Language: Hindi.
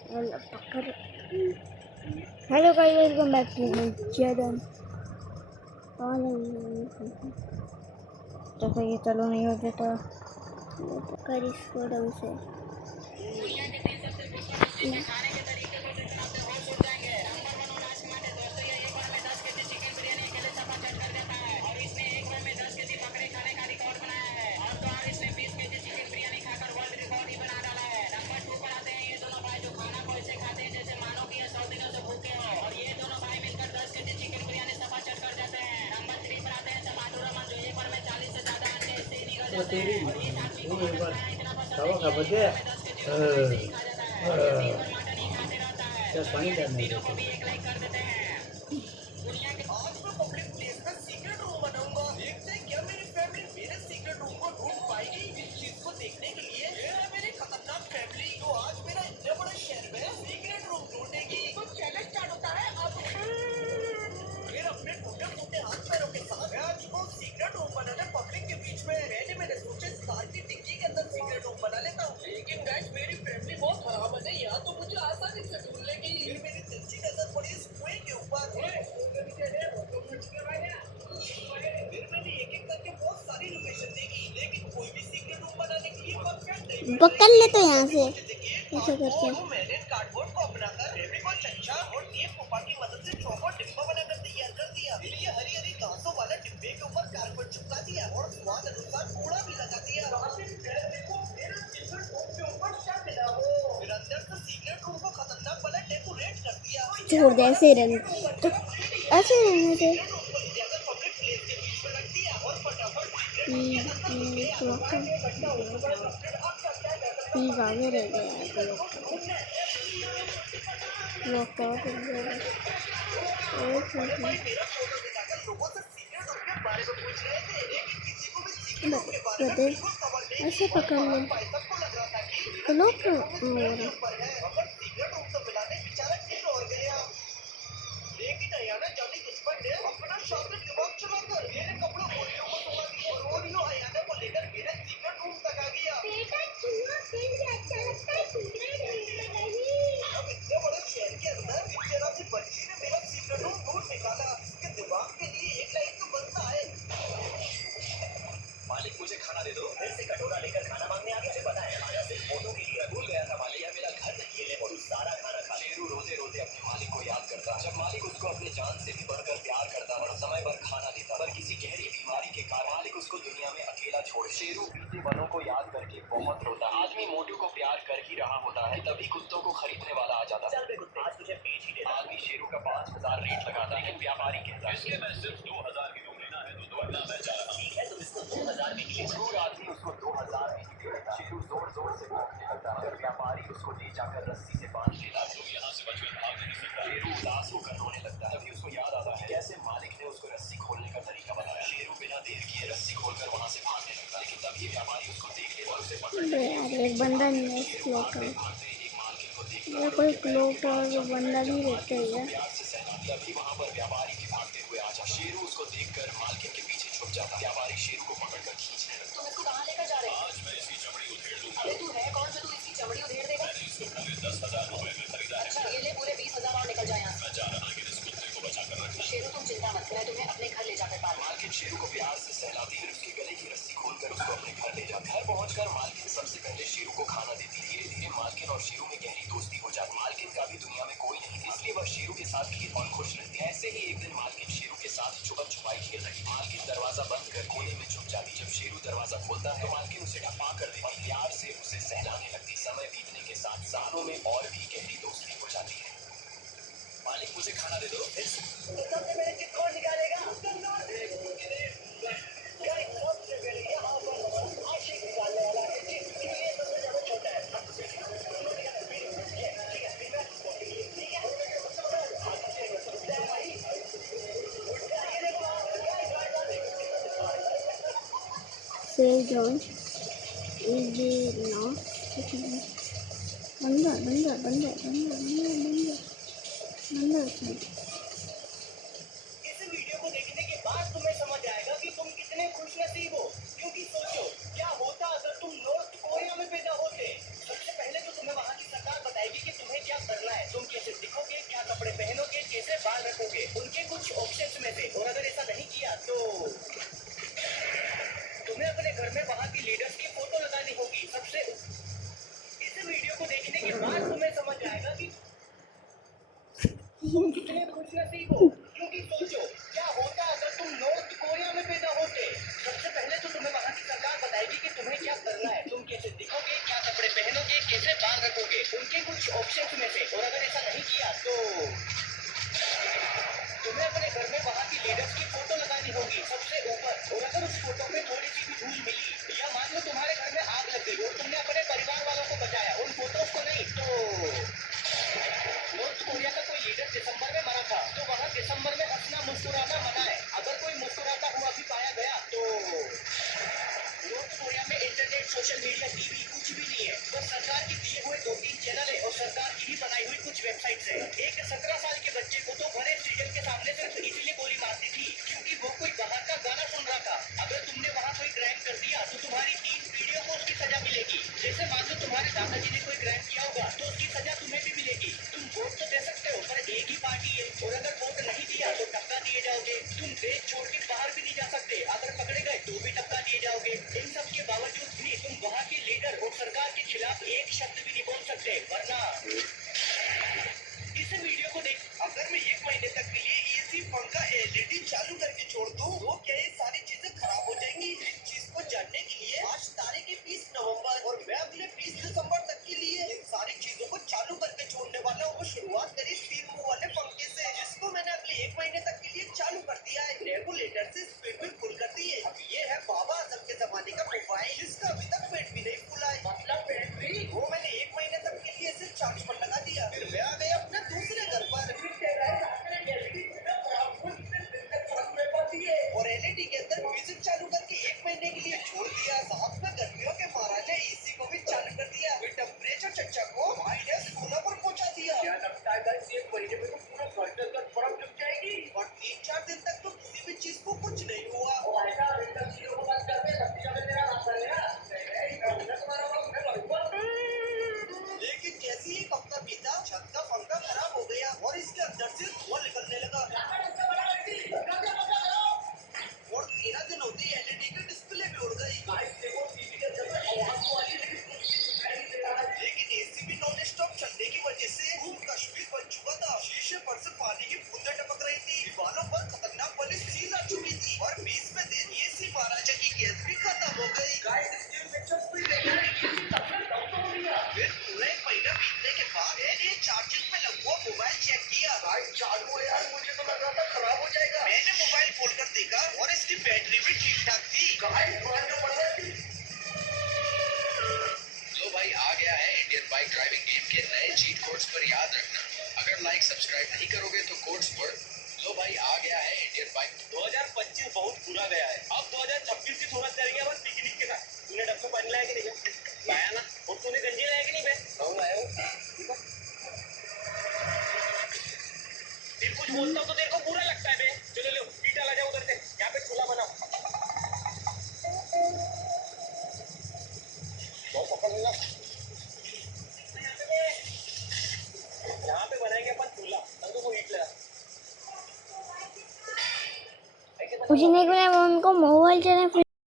Hello guys, welcome back to my channel. तो ये चलो नहीं हो जाता कर इसको ढंग से। तेरी वो एक बार खावा खा बजे क्या पानी डालने पकड़ ले तो यहाँ से ऐसे करके। छोड़ दे, ऐसे रहने तो ऐसे रहने दे। आगे रह गया ऐसे पकड़ ले शेरू बीते वनों को याद करके बहुत रोता है। आदमी मोटू को प्यार कर ही रहा होता है, तभी कुत्तों को खरीदने वाला आ जाता है। आज तुझे बेच ही देता। आदमी शेरू का 5000 रेट लगाता है, लेकिन व्यापारी कहता है इसलिए मैं सिर्फ 2000 की लेना है तो वरना मैं जा रहा हूं। ठीक है, तुम इसको 2000 में ही ले। आदमी उसको 2000 में ही दे देता है। शेरू जोर जोर से भौंकने लगता है, मगर व्यापारी उसको ले जाकर रस्सी से बांध देता है। तो यहाँ से बचकर भाग नहीं सकता। शेरू उदास होकर रोने लगता है। तभी उसको याद आता है कैसे मालिक ने उसको रस्सी खोलने का तरीका बताया। शेरू बिना देर किए रस्सी खोलकर वहाँ से भागने लगता है, लेकिन तभी व्यापारी उसको देख ले और उसे पकड़ ले। एक बंदा नहीं है इस लोग का, ये कोई क्लोक और बंदा भी रहता है। तभी वहाँ पर व्यापारी भी भागते हुए आ जाता। शेरू उसको देखकर मालकिन के पीछे छुप जाता। व्यापारी शेरू को पकड़कर खींचने लगता। तुम इसको कहाँ लेकर जा रहे हो? आज मैं इसकी चमड़ी उधेड़ दूंगा। अरे तू है कौन जो तू इसकी चमड़ी उधेड़ देगा? मैंने इसको पूरे 10,000 रुपए में खरीदा है। अच्छा, ये ले पूरे 20,000 और निकल जाए यहाँ से। मैं जा रहा, लेकिन इस कुत्ते को बचा कर रखना। शेरू तुम चिंता मत, मैं तुम्हें अपने घर ले जाकर पालूंगा। मालकिन शेरू को प्यार से सहलाती है, उसके गले की रस्सी खोलकर उसको अपने घर ले जाती। घर पहुंचकर मालकिन सबसे पहले शेरू को खाना देती। धीरे धीरे मालकिन और शेरू में गहरी दोस्ती हो जाती। मालकिन का भी दुनिया में कोई नहीं, इसलिए वह शेरू के साथ खेल और खुश रहती है। ऐसे ही एक दिन मालकिन शेरू के साथ छुपन छुपाई खेल रही। मालकिन दरवाजा बंद कर कोने में छुप जाती। जब शेरू दरवाजा खोलता है तो मालकिन उसे ढपा कर देती और प्यार से उसे सहलाने लगती। समय बीतने के साथ सालों में और भी गहरी दोस्ती हो जाती है। मालिक मुझे खाना दे दो। Say John is not बंदा बंदा बंदा बंदा बंदा बंदा बंदा इस वीडियो को देखने के बाद तुम्हें समझ आएगा कि तुम कितने खुशनसीब हो। क्योंकि सोचो क्या होता अगर तुम नॉर्थ कोरिया में पैदा होते। सबसे पहले तो तुम्हें वहाँ की सरकार बताएगी कि तुम्हें क्या करना है, तुम कैसे दिखोगे, क्या कपड़े पहनोगे, कैसे बाल रखोगे, उनके कुछ ऑप्शंस में से। और अगर ऐसा नहीं किया तो तुम्हें अपने घर में वहाँ की लीडर्स की फोटो लगानी होगी सबसे। इस वीडियो को देखने के बाद तुम्हें समझ आएगा कि तुम कितने खुशनसीब हो। क्योंकि सोचो क्या होता अगर तुम नॉर्थ कोरिया में पैदा होते। सबसे पहले तो तुम्हें वहाँ की सरकार बताएगी कि तुम्हें क्या करना है, तुम कैसे दिखोगे, क्या कपड़े पहनोगे, कैसे बाल रखोगे, उनके कुछ ऑप्शंस में से। और अगर ऐसा नहीं किया तो तुम्हें अपने घर में वहाँ की लीडर्स की फोटो लगानी होगी सबसे ऊपर। और अगर उस फोटो में थोड़ी सी भी धूल मिली या मान लो तुम्हारे घर में आग लग गई और तुमने अपने परिवार वालों को बचाया, उन फोटोज को नहीं, तो नॉर्थ कोरिया का कोई लीडर दिसंबर में मरा था तो वहाँ दिसंबर में हंसना मुस्कुराना मना है। अगर कोई मुस्कुराता हुआ भी पाया गया तो नॉर्थ कोरिया में इंटरनेट, सोशल मीडिया, टीवी कुछ भी नहीं है। बस सरकार के दिए हुए 2-3 चैनल है और सरकार की ही बनाई हुई कुछ वेबसाइट्स है। एक 17 साल के बच्चे को तो भरे स्टेडियम के सामने सिर्फ इसीलिए गोली मार दी थी क्योंकि वो कोई बाहर का गाना सुन रहा था। अगर तुमने वहाँ कोई क्राइम कर दिया तो तुम्हारी 3 पीढ़ियों को उसकी सजा मिलेगी। जैसे मान लो तुम्हारे दादाजी ने कोई क्राइम किया होगा तो उसकी सजा तुम्हें भी मिलेगी। तुम वोट तो दे सकते हो पर एक ही पार्टी है और अगर वोट नहीं दिया तो टक्का दिए जाओगे। तुम देश छोड़ के बाहर भी नहीं जा सकते, अगर पकड़े गए तो भी टक्का दिए जाओगे। इन सब के बावजूद भी तुम वहाँ के लीडर और सरकार के खिलाफ एक शब्द भी नहीं बोल सकते, वरना इस वीडियो को देख। अगर मैं 1 महीने तक के लिए एसी, पंखा, एलईडी चालू करके छोड़ दूं तो क्या ये सारी चीजें खराब हो जाएंगी? इस चीज को जानने के लिए आज तारीख है 20 नवंबर और मैं अगले 20 दिसंबर तक के लिए इन सारी चीजों को चालू करके छोड़ने वाला हूँ। शुरुआत करी 3 मुंह वाले पंखे से, जिसको मैंने अगले 1 महीने तक के लिए चालू कर दिया है। रेगुलेटर से स्पीड भी फुल कर दी है। अब ये है बाबा आजम के जमाने का मोबाइल, जिसका अभी तक पेट भी नहीं फूला है। मतलब बैटरी वो मैंने 1 महीने तक के लिए सिर्फ चार्ज पर लगा दिया। फिर मैं आ गया अपने दूसरे घर पर और एलईडी के अंदर म्यूजिक चालू करके 1 महीने के लिए छोड़ दिया। साथ में गर्मियों के महाराजा एसी को भी चालू कर दिया। फिर टेम्परेचर चक्चा को -16 पर पहुंचा दिया। क्या लगता है गाइस 1 महीने में तो पूरा घर के अंदर बर्फ जम जाएगी और 3-4 दिन तक तो किसी भी चीज को कुछ नहीं हुआ। लेकिन जैसे ही हफ्ता बीता छत का पंखा खराब हो गया और इसके अंदर से धुआं निकलने लगा और 13 दिन होते ही एलईडी की डिस्प्ले भी उड़ गई। लेकिन एसी भी नॉन स्टॉप चलने की वजह से रूम कश्मीर बन चुका था। शीशे पर से पानी की बूंदें टपक रही थी, दीवारों पर खतरनाक वाली सील आ चुकी थी और 20वें दिन एसी महाराजा की गैस भी खत्म हो गई। फिर पूरा 1 महीना बीतने के बाद मैंने चार्जिंग पे लगा हुआ मोबाइल चेक किया। चालू है यार, मुझे तो लग रहा था खराब हो जाएगा। मैंने मोबाइल खोलकर देखा और इसकी बैटरी भी ठीक ठाक थी। लो भाई, आ गया है इंडियन बाइक ड्राइविंग गेम के नए चीट कोड्स पर याद रखना। अगर लाइक सब्सक्राइब नहीं करोगे तो कोड्स पढ़ लो भाई। आ गया है इंडियन बाइक। 2025 बहुत बुरा गया है, अब 2026 की थोड़ा करेंगे बस पिकनिक के साथ। तूने डब्बे पानी लाया कि नहीं? लाया ना। और तूने गंजी लाया कि नहीं? लाया हूँ। फिर कुछ बोलता हूँ तो तेरे को बुरा लगता है बे। चलो लो पीटा ला जाओ उधर से, यहाँ पे चूल्हा बनाओ। यहाँ पे बनाएंगे अपन चूल्हा, तंदूर को हीट लगा। कुछ नहीं, उनको मोबाइल चलाना